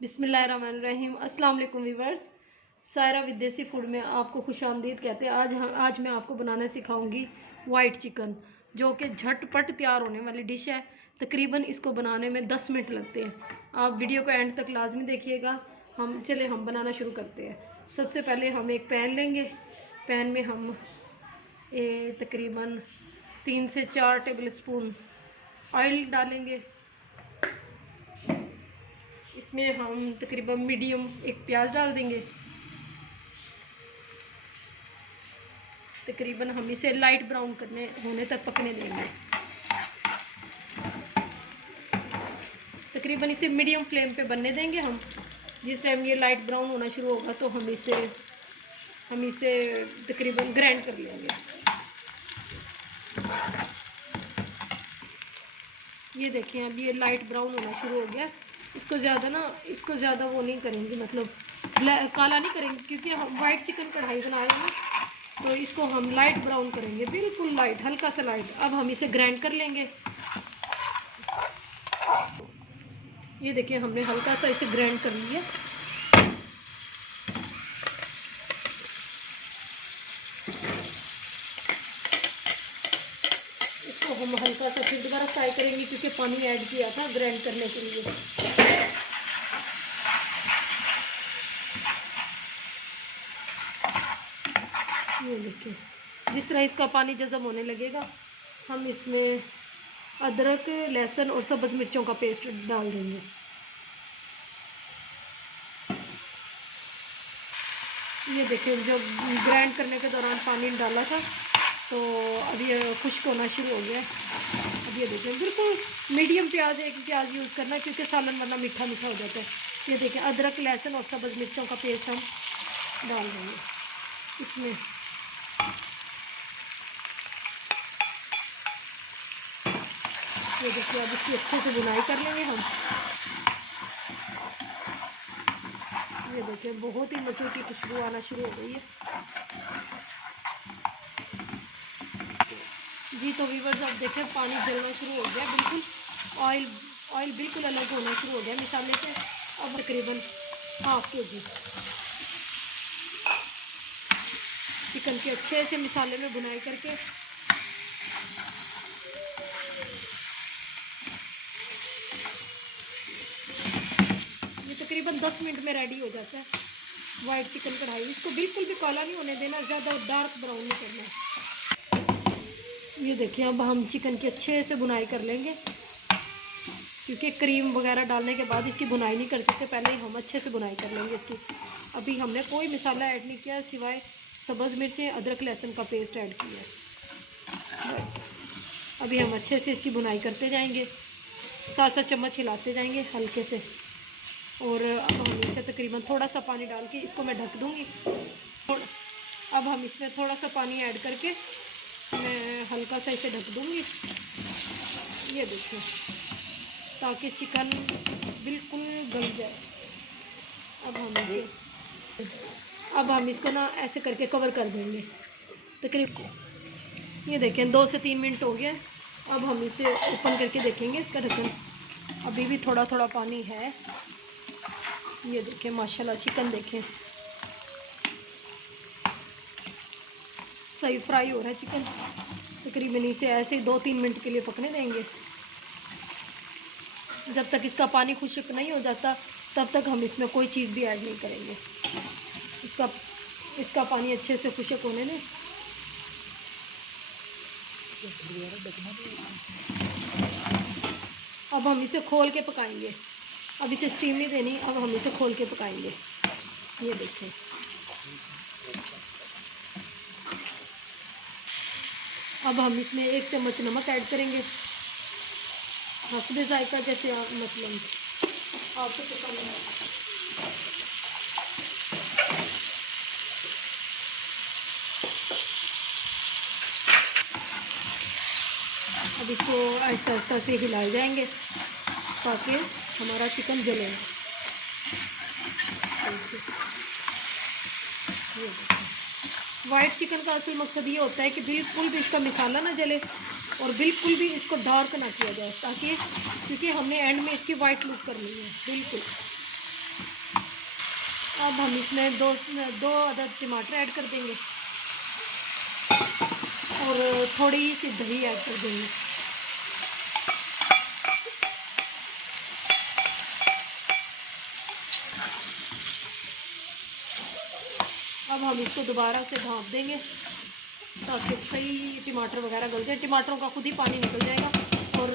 बिस्मिल्लाहिर्रहमानिर्रहीम। अस्सलाम वालेकुम व्यूअर्स, सायरा विदेशी फूड में आपको खुशामदीद कहते हैं। आज मैं आपको बनाना सिखाऊंगी वाइट चिकन, जो कि झटपट तैयार होने वाली डिश है। तकरीबन इसको बनाने में 10 मिनट लगते हैं। आप वीडियो को एंड तक लाजमी देखिएगा। हम बनाना शुरू करते हैं। सबसे पहले हम एक पैन लेंगे। पैन में हम तकरीबन 3 से 4 टेबल स्पून ऑयल डालेंगे। इसमें हम तकरीबन मीडियम एक प्याज डाल देंगे। तकरीबन हम इसे लाइट ब्राउन होने तक पकने देंगे। तकरीबन इसे मीडियम फ्लेम पे बनने देंगे हम। जिस टाइम ये लाइट ब्राउन होना शुरू होगा तो हम इसे तकरीबन ग्राइंड कर लेंगे। ये देखें, अब ये लाइट ब्राउन होना शुरू हो गया। इसको ज़्यादा वो नहीं करेंगे, मतलब काला नहीं करेंगे, क्योंकि हम वाइट चिकन कढ़ाई बना रहे हैं। तो इसको हम लाइट ब्राउन करेंगे, बिल्कुल लाइट, हल्का सा लाइट। अब हम इसे ग्राइंड कर लेंगे। ये देखिए, हमने हल्का सा इसे ग्राइंड कर लिया। इसको हम हल्का सा फिर दोबारा फ्राई करेंगे, क्योंकि पानी ऐड किया था ग्राइंड करने के लिए। ये देखिए, जिस तरह इसका पानी जज़ब होने लगेगा, हम इसमें अदरक, लहसुन और सब्ज़ मिर्चों का पेस्ट डाल देंगे। ये देखिए, जब ग्राइंड करने के दौरान पानी डाला था तो अब ये खुश्क होना शुरू हो गया। अब ये देखिए, बिल्कुल मीडियम एक प्याज यूज़ करना, क्योंकि सालन वरना मीठा मीठा हो जाता है। ये देखिए, अदरक, लहसुन और सब्ज़ मिर्चों का पेस्ट हम डाल देंगे इसमें। ये देखिए, अब इसकी अच्छे से बुनाई कर लेंगे हम। ये देखिए, बहुत ही मज़े की खुशबू आना शुरू हो गई है जी। तो व्यूअर्स, अब देखें, पानी जलना शुरू हो गया, बिल्कुल ऑयल बिल्कुल अलग होना शुरू हो गया मसाले से। अब तकरीबन ½ kg चिकन के अच्छे से मसाले में बुनाई करके ये तकरीबन 10 मिनट में रेडी हो जाता है वाइट चिकन कढ़ाई। इसको बिल्कुल भी काला नहीं होने देना, ज़्यादा डार्क ब्राउन नहीं करना है। ये देखिए, अब हम चिकन की अच्छे से बुनाई कर लेंगे, क्योंकि क्रीम वगैरह डालने के बाद इसकी बुनाई नहीं कर सकते। पहले ही हम अच्छे से बुनाई कर लेंगे इसकी। अभी हमने कोई मसाला ऐड नहीं किया, सिवाय सब्ज़ मिर्चें, अदरक, लहसुन का पेस्ट ऐड किया है बस। अभी हम अच्छे से इसकी बुनाई करते जाएंगे, 7-7 चम्मच हिलाते जाएंगे हल्के से। और अब हम इसे तकरीबन थोड़ा सा पानी डाल के इसको मैं ढक दूँगी। अब हम इसमें थोड़ा सा पानी ऐड करके मैं हल्का सा इसे ढक दूँगी। ये देखिए, ताकि चिकन बिल्कुल गल जाए। अब हम इसको ना ऐसे करके कवर कर देंगे तकरीबन। ये देखें, 2 से 3 मिनट हो गया। अब हम इसे ओपन करके देखेंगे इसका ढक्कन। अभी भी थोड़ा थोड़ा पानी है। ये देखें, माशाल्लाह चिकन देखें सही फ्राई हो रहा है चिकन। तकरीबन इसे ऐसे ही 2-3 मिनट के लिए पकने देंगे। जब तक इसका पानी खुश्क नहीं हो जाता, तब तक हम इसमें कोई चीज़ भी ऐड नहीं करेंगे। इसका पानी अच्छे से खुश्क होने दें। अब हम इसे खोल के पकाएंगे। अब इसे स्टीम नहीं देनी, अब हम इसे खोल के पकाएंगे। ये देखें, अब हम इसमें 1 चम्मच नमक ऐड करेंगे, हस्बे जायका, जैसे आप मतलब आपको पसंद है। अब इसको आहिस्ता आहिस्ता से हिलाए जाएंगे, ताकि हमारा चिकन जले। वाइट चिकन का असल मकसद ये होता है कि बिल्कुल भी इसका मसाला ना जले और बिल्कुल भी इसको डार्क ना किया जाए, ताकि क्योंकि हमने एंड में इसकी वाइट लुक करनी है बिल्कुल। अब हम इसमें दो अदद टमाटर ऐड कर देंगे और थोड़ी सी दही ऐड कर देंगे। अब हम इसको दोबारा से ढाँप देंगे ताकि सही टमाटर वगैरह गल जाए। टमाटरों का खुद ही पानी निकल जाएगा और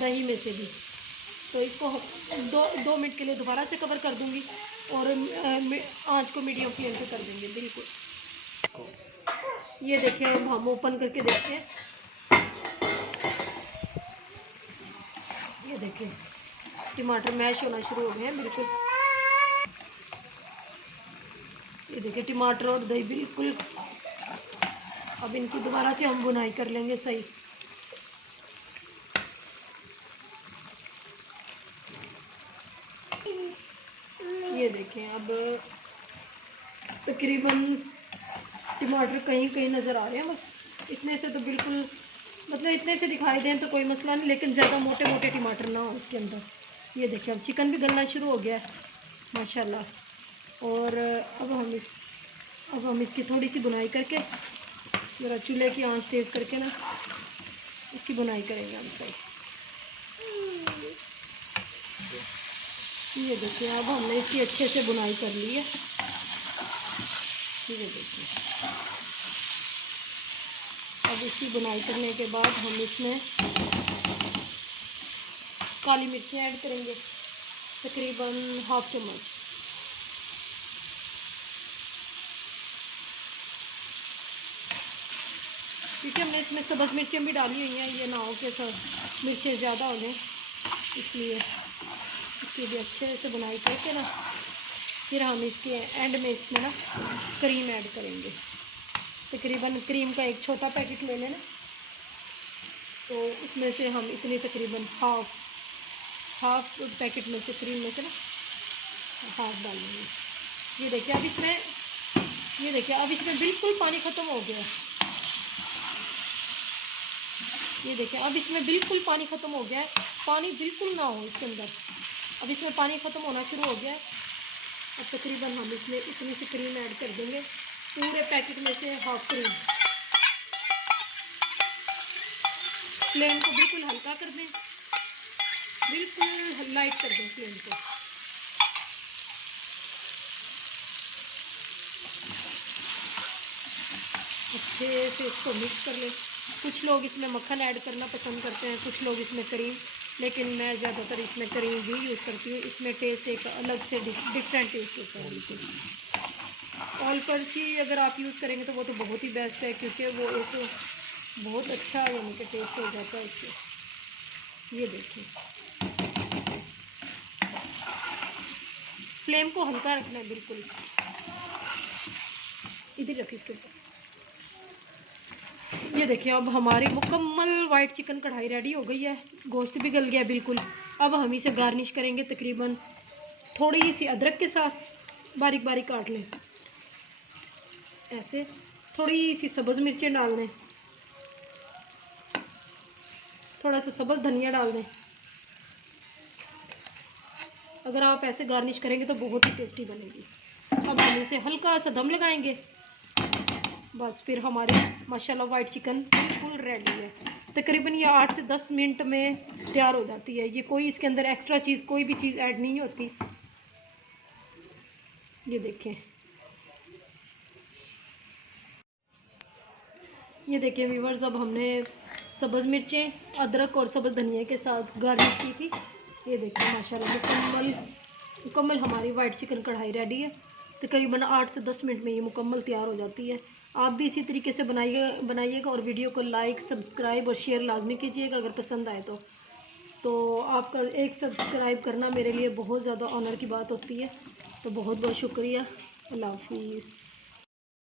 दही में से भी। तो इसको दो मिनट के लिए दोबारा से कवर कर दूंगी और आंच को मीडियम फ्लेम पे कर देंगे बिल्कुल। ये देखिए, अब हम ओपन करके देखते हैं। ये देखिए टमाटर मैश होना शुरू हो गए हैं बिल्कुल। ये देखिए टमाटर और दही बिल्कुल। अब इनकी दोबारा से हम बुनाई कर लेंगे सही। ये देखें, अब तकरीबन टमाटर कहीं कहीं नज़र आ रहे हैं। बस इतने से तो बिल्कुल, मतलब इतने से दिखाई दें तो कोई मसला नहीं, लेकिन ज़्यादा मोटे मोटे टमाटर ना हो उसके अंदर। ये देखिए अब चिकन भी गलना शुरू हो गया है माशाल्लाह। और अब हम इसकी थोड़ी सी बुनाई करके, ज़रा चूल्हे की आंच तेज़ करके ना इसकी बुनाई करेंगे हम सही। ये देखिए अब हमने इसकी अच्छे से बुनाई कर ली है। ये देखिए, अब इसकी बुनाई करने के बाद हम इसमें काली मिर्ची ऐड करेंगे तकरीबन हाफ चम्मच। क्योंकि हमने इसमें सब्ज़ मिर्चें भी डाली हुई हैं, ये ना हो कि मिर्चें ज़्यादा हो जाएं, इसलिए इसकी भी अच्छे से बुनाई करके ना फिर हम इसके एंड में इसमें ना क्रीम ऐड करेंगे। तकरीबन क्रीम का एक छोटा पैकेट ले लेना, तो उसमें से हम इतनी तकरीबन हाफ पैकेट में से क्रीम में से ना हाफ डालेंगे। ये देखिए अब इसमें बिल्कुल पानी ख़त्म हो गया। ये देखिए अब इसमें बिल्कुल पानी ख़त्म हो गया है। पानी बिल्कुल ना हो इसके अंदर। अब इसमें पानी ख़त्म होना शुरू हो गया है। अब तकरीबन हम इसमें इतनी सी क्रीम ऐड कर देंगे, पूरे पैकेट में से हाफ क्रीम। फ्लेम को बिल्कुल हल्का कर दें, बिल्कुल लाइट कर दें फ्लेम को। अच्छे से इसको मिक्स कर लें। कुछ लोग इसमें मक्खन ऐड करना पसंद करते हैं, कुछ लोग इसमें क्रीम, लेकिन मैं ज़्यादातर इसमें क्रीम ही यूज़ करती हूँ। इसमें टेस्ट एक अलग से डिफरेंट टेस्ट होता है बिल्कुल। ऑल पर्ची अगर आप यूज़ करेंगे तो वो तो बहुत ही बेस्ट है, क्योंकि वो एक बहुत अच्छा यानी कि टेस्ट हो जाता है इससे। ये देखिए फ्लेम को हल्का रखना है बिल्कुल। इधर रखिए इसके ऊपर। ये देखिए अब हमारी मुकम्मल वाइट चिकन कढ़ाई रेडी हो गई है। गोश्त भी गल गया बिल्कुल। अब हम इसे गार्निश करेंगे तकरीबन थोड़ी सी अदरक के साथ, बारीक बारीक काट लें ऐसे। थोड़ी सी सब्ज़ मिर्चें डाल दें, थोड़ा सा सब्ज़ धनिया डाल दें। अगर आप ऐसे गार्निश करेंगे तो बहुत ही टेस्टी बनेगी। अब हम इसे हल्का सा दम लगाएंगे, बस फिर हमारी माशाल्लाह वाइट चिकन बिल्कुल रेडी है। तकरीबन ये 8 से 10 मिनट में तैयार हो जाती है। ये कोई इसके अंदर एक्स्ट्रा चीज़, कोई भी चीज़ ऐड नहीं होती। ये देखें, ये देखें व्यूवर्स, अब हमने सब्ज़ मिर्चें, अदरक और सब्ज़ धनिया के साथ गार्निश की थी। ये देखिए माशाल्लाह मुकम्मल हमारी वाइट चिकन कढ़ाई रेडी है। तकरीबन 8 से 10 मिनट में ये मुकम्मल तैयार हो जाती है। आप भी इसी तरीके से बनाइएगा और वीडियो को लाइक, सब्सक्राइब और शेयर लाजमी कीजिएगा अगर पसंद आए तो आपका एक सब्सक्राइब करना मेरे लिए बहुत ज़्यादा ऑनर की बात होती है। तो बहुत बहुत शुक्रिया। अल्लाह हाफिज़।